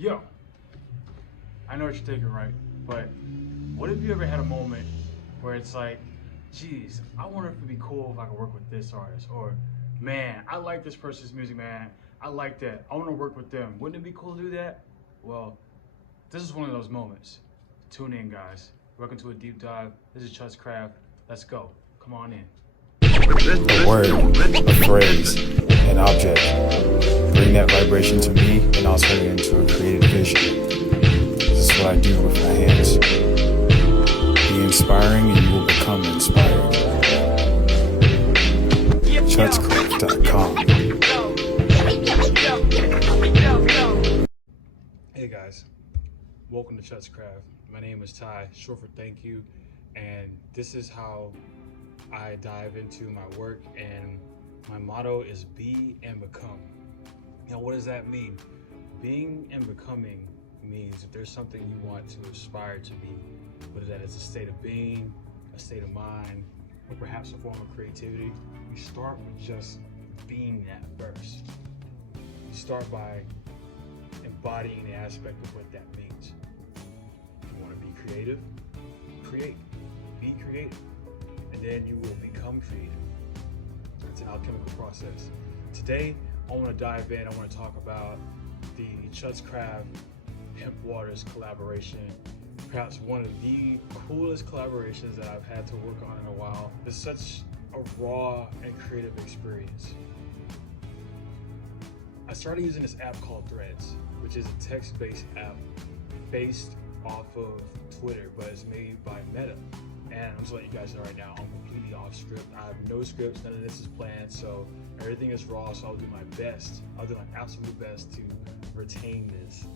Yo, I know what you're thinking, right? But what if you ever had a moment where it's like, geez, I wonder if it'd be cool if I could work with this artist, or man, I like this person's music, man. I like that. I want to work with them. Wouldn't it be cool to do that? Well, this is one of those moments. Tune in, guys. Welcome to a deep dive. This is CHUTZCRAFT. Let's go. Come on in. A word, a phrase, an object. Bring that vibration to me and I'll turn it into a creative vision. This is what I do with my hands. Be inspiring and you will become inspired. CHUTZCRAFT.com. Hey guys, welcome to CHUTZCRAFT. My name is Ty, short for thank you, and this is how I dive into my work, and my motto is be and become. Now, what does that mean? Being and becoming means if there's something you want to aspire to be, whether that is a state of being, a state of mind, or perhaps a form of creativity, you start with just being that first. You start by embodying the aspect of what that means. If you want to be creative, create. Be creative. And then you will become creative. It's an alchemical process. Today, I want to dive in. I want to talk about the CHUTZCRAFT Pimp Waters collaboration. Perhaps one of the coolest collaborations that I've had to work on in a while. It's such a raw and creative experience. I started using this app called Threads, which is a text-based app based off of Twitter, but it's made by Meta. And I'm just letting you guys know right now, I'm completely off script. I have no scripts, none of this is planned, so everything is raw, so I'll do my best. I'll do my absolute best to retain this.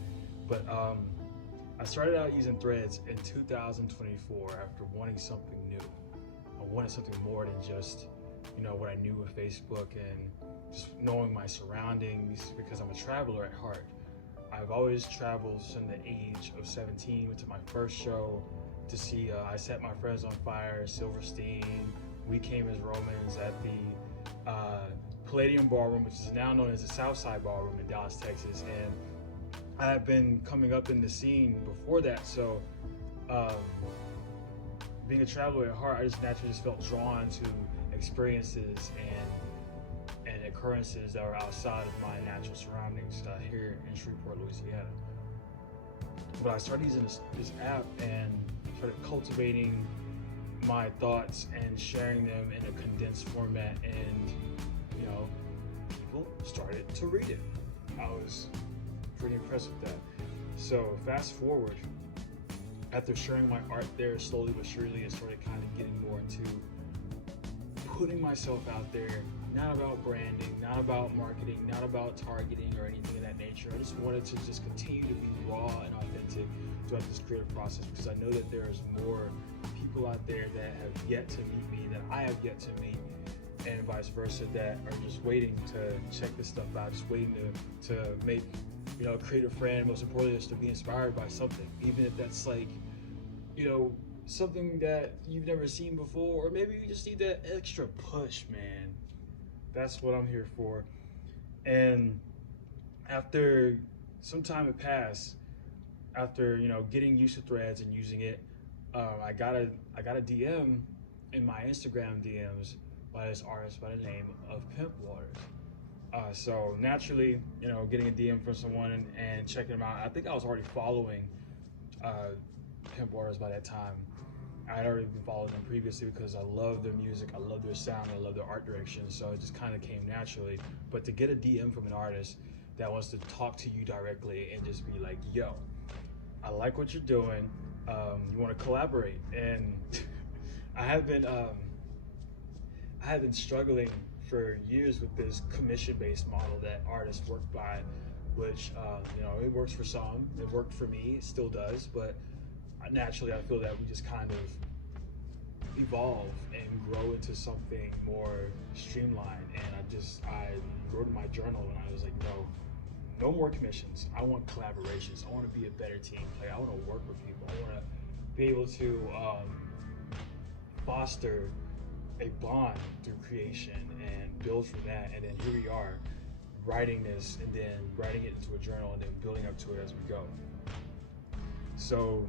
But I started out using Threads in 2024 after wanting something new. I wanted something more than just, what I knew of Facebook and just knowing my surroundings, because I'm a traveler at heart. I've always traveled since the age of 17, went to my first show to see I Set My Friends on Fire, Silverstein. We Came as Romans at the Palladium Ballroom, which is now known as the Southside Ballroom in Dallas, Texas. And I have been coming up in the scene before that, so being a traveler at heart, I just naturally felt drawn to experiences and occurrences that are outside of my natural surroundings here in Shreveport, Louisiana. But I started using this app and started cultivating my thoughts and sharing them in a condensed format, and people started to read it. I was pretty impressed with that. So fast forward, after sharing my art there slowly but surely, I started kind of getting more into putting myself out there, not about branding, not about marketing, not about targeting or anything of that nature. I just wanted to just continue to be raw and authentic throughout this creative process, because I know that there's more people out there that have yet to meet me, that I have yet to meet, and vice versa, that are just waiting to check this stuff out, just waiting to make, a creative friend, most importantly, is to be inspired by something, even if that's like, something that you've never seen before, or maybe you just need that extra push, man. That's what I'm here for. And after some time had passed, after getting used to Threads and using it, I got a DM in my Instagram DMs by this artist by the name of Pimp Waters. So naturally, getting a DM from someone and checking them out. I think I was already following Pimp Waters by that time. I had already been following them previously because I love their music, I love their sound, I love their art direction, so it just kind of came naturally. But to get a DM from an artist that wants to talk to you directly and just be like, yo, I like what you're doing, you want to collaborate? And I have been struggling for years with this commission-based model that artists work by, which it works for some, it worked for me, it still does, but naturally I feel that we just kind of evolve and grow into something more streamlined. And I wrote in my journal and I was like, no more commissions. I want collaborations. I want to be a better team player. I want to work with people. I want to be able to foster a bond through creation and build from that. And then here we are, writing this and then writing it into a journal and then building up to it as we go. So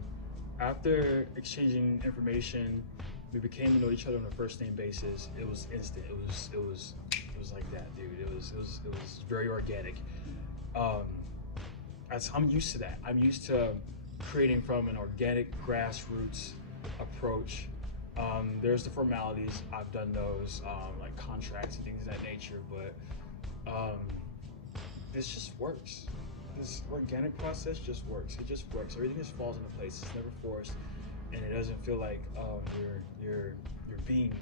after exchanging information, we became to know each other on a first name basis. It was instant. It was like that, dude. It was very organic. I'm used to that. I'm used to creating from an organic grassroots approach. There's the formalities. I've done those, like contracts and things of that nature, but this just works. This organic process just works. It just works. Everything just falls into place. It's never forced, and it doesn't feel like you're being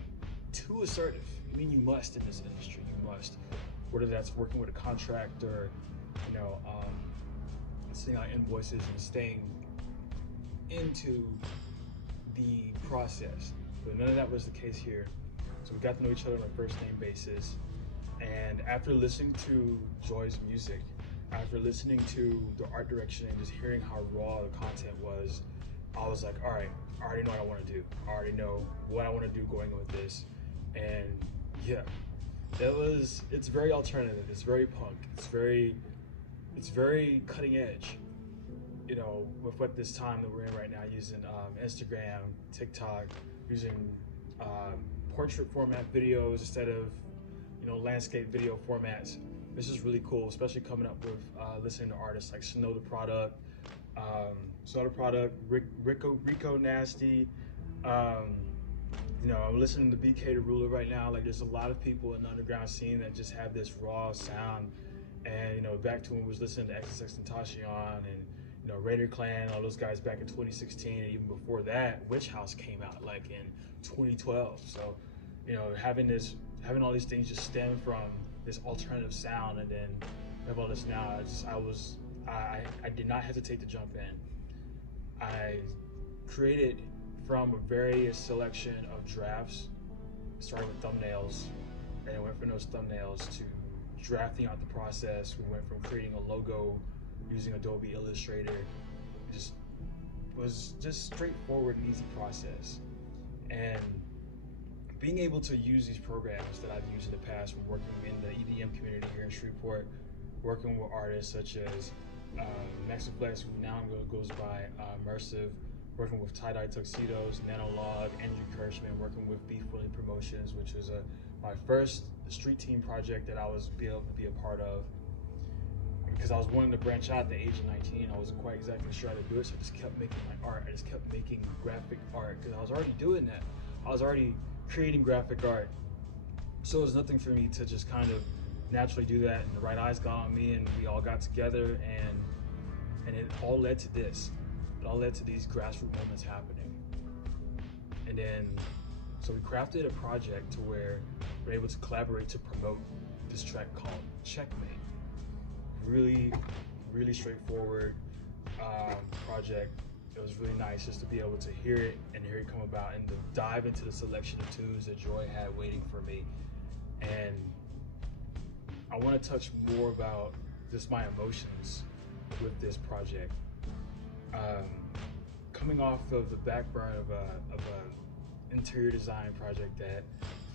too assertive. I mean, you must in this industry. You must, whether that's working with a contractor, you know, sending out invoices and staying into the process. But none of that was the case here. So we got to know each other on a first name basis. And after listening to Joy's music, after listening to the art direction and just hearing how raw the content was, I was like, all right, I already know what I want to do. I already know what I want to do going with this. And yeah, it's very alternative. It's very punk. It's very cutting edge, you know, with what this time that we're in right now, using Instagram, TikTok, using portrait format videos instead of, you know, landscape video formats. This is really cool, especially coming up with listening to artists like Snow the Product, Rico Nasty. You know, I'm listening to BK the Ruler right now. Like, there's a lot of people in the underground scene that just have this raw sound. And, you know, back to when we was listening to XXXTentacion and, you know, Raider Clan, all those guys back in 2016, and even before that, Witch House came out like in 2012. So, you know, having all these things just stem from this alternative sound, and then have all this now. I did not hesitate to jump in. I created from a various selection of drafts, starting with thumbnails, and I went from those thumbnails to drafting out the process. We went from creating a logo using Adobe Illustrator. It was just straightforward and easy process. And being able to use these programs that I've used in the past, from working in the EDM community here in Shreveport, working with artists such as Mexiflex, who now goes by Immersive, working with Tie-Dye Tuxedos, Nanolog, Andrew Kirschman, working with Beefwindly Promotions, which was my first street team project that I was able to be a part of. Because I was wanting to branch out at the age of 19, I wasn't quite exactly sure how to do it, so I just kept making my art. I just kept making graphic art because I was already doing that. I was already creating graphic art. So it was nothing for me to just kind of naturally do that, and the right eyes got on me, and we all got together, and it all led to this. It all led to these grassroots moments happening. And then, so we crafted a project to where we're able to collaborate to promote this track called Checkmate. Really, really straightforward project. It was really nice just to be able to hear it and hear it come about, and to dive into the selection of tunes that Joy had waiting for me. And I want to touch more about just my emotions with this project. Coming off of the back burn of a interior design project that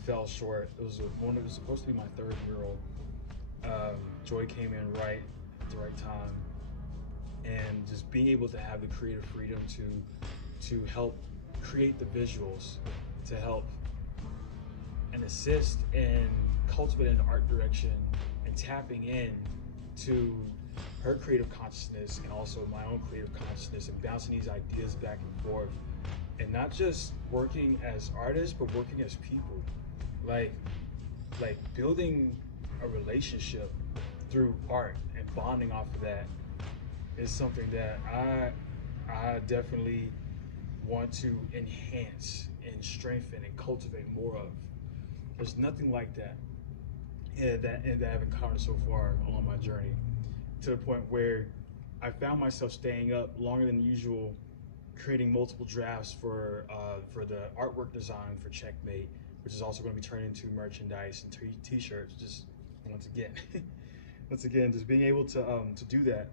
fell short. It was supposed to be my third mural. Joy came in right at the right time, and just being able to have the creative freedom to help create the visuals, to help and assist in cultivating the art direction and tapping in to her creative consciousness and also my own creative consciousness, and bouncing these ideas back and forth, and not just working as artists but working as people, like building a relationship through art and bonding off of that is something that I definitely want to enhance and strengthen and cultivate more of. There's nothing like that that I've encountered so far along my journey, to the point where I found myself staying up longer than usual, creating multiple drafts for the artwork design for Checkmate, which is also going to be turned into merchandise and t-shirts. Just once again, just being able to do that,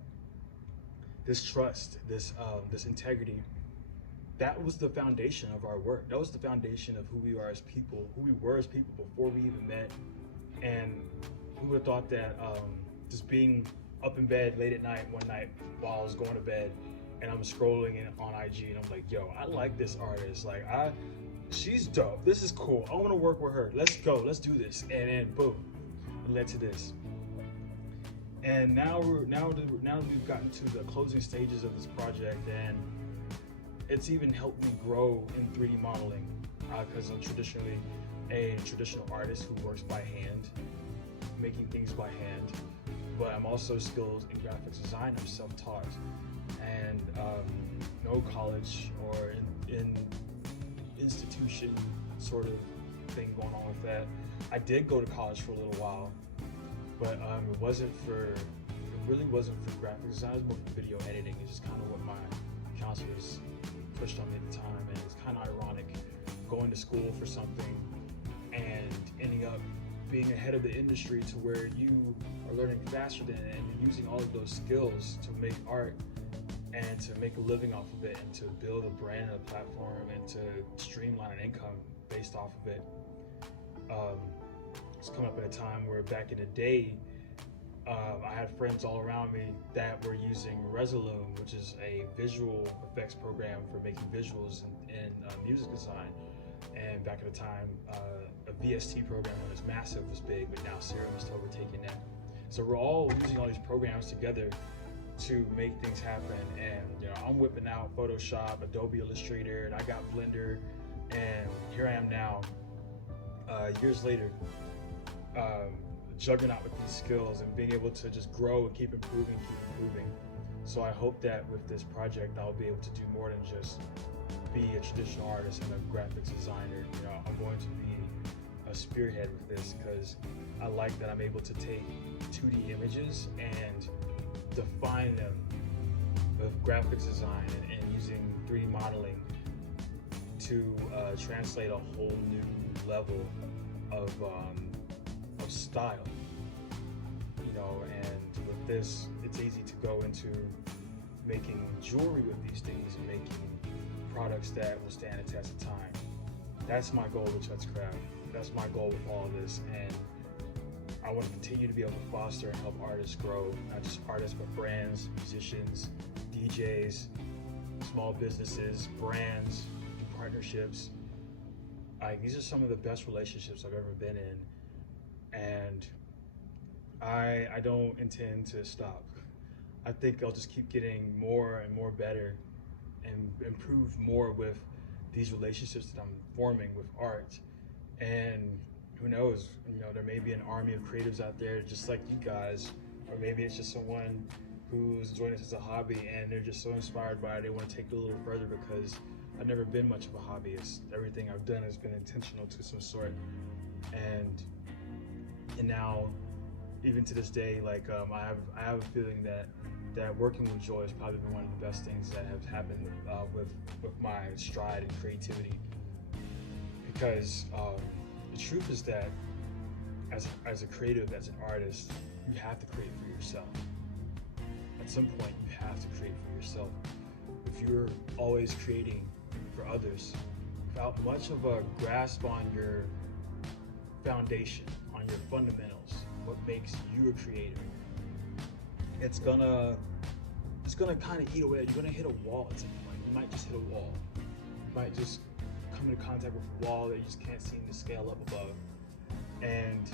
this trust, this integrity, that was the foundation of our work. That was the foundation of who we are as people, who we were as people before we even met. And who would have thought that just being up in bed late at night one night while I was going to bed, and I'm scrolling on IG, and I'm like, yo, I like this artist. Like, she's dope. This is cool. I want to work with her. Let's go. Let's do this. And then boom, it led to this. And now we've gotten to the closing stages of this project, and it's even helped me grow in 3D modeling, because I'm traditionally a traditional artist who works by hand, making things by hand. But I'm also skilled in graphics design. I'm self-taught, and no college or in institution sort of thing going on with that. I did go to college for a little while, but it really wasn't for graphic design. It was more for video editing. It's just kind of what my counselors pushed on me at the time, and it's kind of ironic going to school for something and ending up being ahead of the industry to where you are learning faster than it, and you're using all of those skills to make art and to make a living off of it and to build a brand and a platform and to streamline an income based off of it. It's coming up at a time where back in the day, I had friends all around me that were using Resolume, which is a visual effects program for making visuals in music design. And back at the time, a VST program known as Massive was big, but now Serum is overtaking that. So we're all using all these programs together to make things happen. And I'm whipping out Photoshop, Adobe Illustrator, and I got Blender, and here I am now, years later, juggernaut with these skills and being able to just grow and keep improving. So I hope that with this project, I'll be able to do more than just be a traditional artist and a graphics designer. I'm going to be a spearhead with this, because I like that I'm able to take 2D images and define them with graphics design and using 3D modeling to translate a whole new level of style. And with this, it's easy to go into making jewelry with these things and making products that will stand the test of time. That's my goal with CHUTZCRAFT. That's my goal with all of this, and I want to continue to be able to foster and help artists grow, not just artists, but brands, musicians, DJs, small businesses, brands, partnerships. These are some of the best relationships I've ever been in, and I don't intend to stop. I think I'll just keep getting more and more better and improve more with these relationships that I'm forming with art. And who knows, there may be an army of creatives out there just like you guys, or maybe it's just someone who's enjoying this as a hobby and they're just so inspired by it, they want to take it a little further, because I've never been much of a hobbyist. Everything I've done has been intentional to some sort. And now, even to this day, I have a feeling that working with Joy has probably been one of the best things that have happened with my stride and creativity. Because the truth is that as a creative, as an artist, you have to create for yourself. At some point, you have to create for yourself. If you're always creating for others without much of a grasp on your foundation, on your fundamentals, what makes you a creator, it's gonna kind of eat away. You're gonna hit a wall at some point. You might just hit a wall. You might just come into contact with a wall that you just can't seem to scale up above. And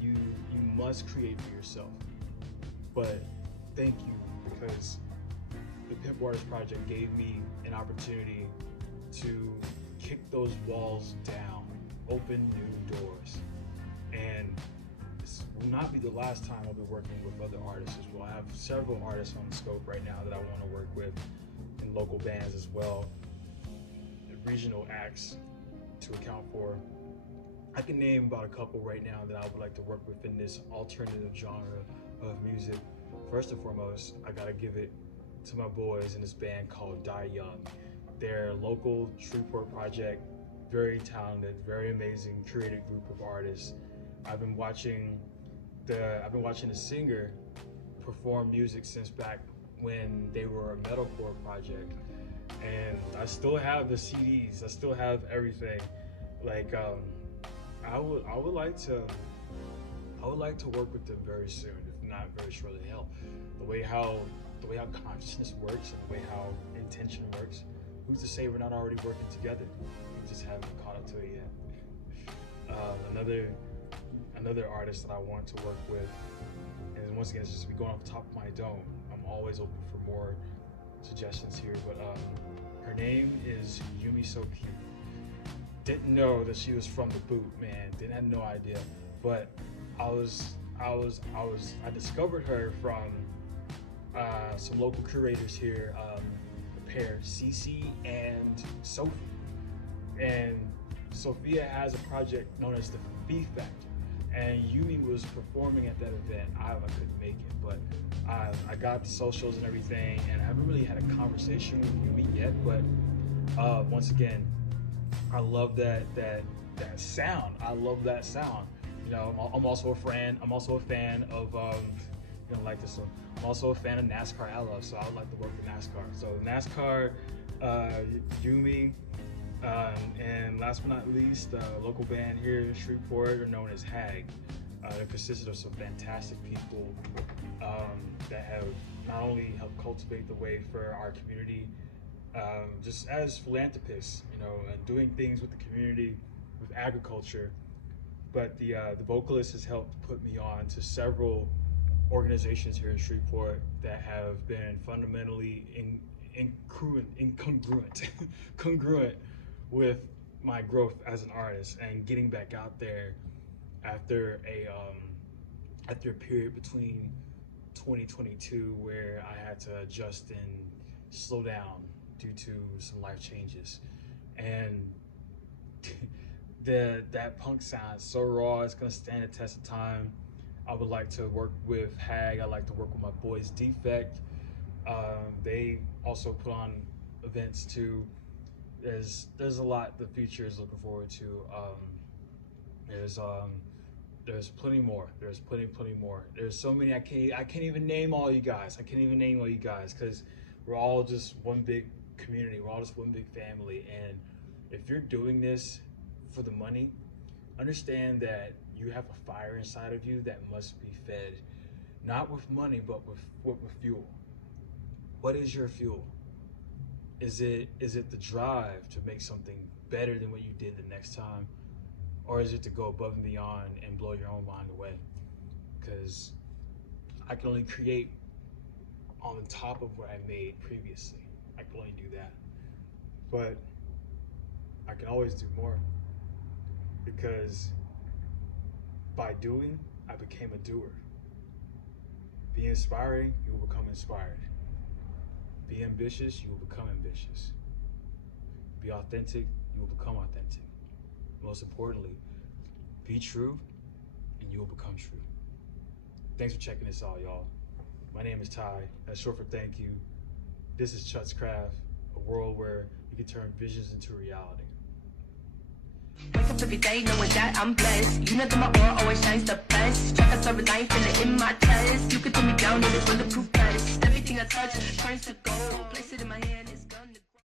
you must create for yourself. But thank you, because the Pimp Waters project gave me an opportunity to kick those walls down, open new doors. And this will not be the last time I'll be working with other artists as well. I have several artists on the scope right now that I want to work with, and local bands as well, regional acts to account for. I can name about a couple right now that I would like to work with in this alternative genre of music. First and foremost, I gotta give it to my boys in this band called Die Young. They're a local Shreveport project, very talented, very amazing, creative group of artists. I've been watching the singer perform music since back when they were a metalcore project, and I still have the CDs. I still have everything. I would like to I would like to work with them very soon, if not very shortly. Hell, the way how consciousness works and the way how intention works, who's to say we're not already working together? We just haven't caught up to it yet. Another artist that I want to work with, and once again, it's just going off the top of my dome. I'm always open for more suggestions here, but her name is Yumi Soki. Didn't know that she was from the boot, man. Didn't have no idea, but I discovered her from some local curators here, the pair Cece and Sophie. And Sophia has a project known as the Beef Factor, and Yumi was performing at that event. I couldn't make it, but I got the socials and everything, and I haven't really had a conversation with Yumi yet. But once again, I love that sound. I love that sound. You know, I'm also a fan. I'm also a fan of you know, like this one. I'm also a fan of NASCAR. I love, so I would like to work with NASCAR. So NASCAR, Yumi, and last but not least, a local band here in Shreveport, known as Hag. It consisted of some fantastic people that have not only helped cultivate the way for our community, just as philanthropists, you know, and doing things with the community, with agriculture. But the vocalist has helped put me on to several organizations here in Shreveport that have been fundamentally congruent with my growth as an artist and getting back out there after a period between 2022 where I had to adjust and slow down due to some life changes. And that punk sound is so raw, it's gonna stand the test of time. I would like to work with Hag. I like to work with my boys Defect. They also put on events too. There's a lot the future is looking forward to. There's plenty more. There's plenty more. There's so many I can't even name all you guys. I can't even name all you guys because we're all just one big community. We're all just one big family. And if you're doing this for the money, understand that you have a fire inside of you that must be fed, not with money, but with fuel. What is your fuel? Is it the drive to make something better than what you did the next time? Or is it to go above and beyond and blow your own mind away? Because I can only create on the top of what I made previously. I can only do that. But I can always do more. Because by doing, I became a doer. Be inspiring, you will become inspired. Be ambitious, you will become ambitious. Be authentic, you will become authentic. Most importantly, be true, and you will become true. Thanks for checking this out, y'all. My name is Ty, that's short for thank you. This is CHUTZCRAFT, a world where you can turn visions into reality. Wake up every day knowing that I'm blessed. You know that my aura always shines the best. Check out service, I ain't feel it in my chest. You can put me down in this bulletproof vest. Everything I touch turns to gold. Place it in my hand, it's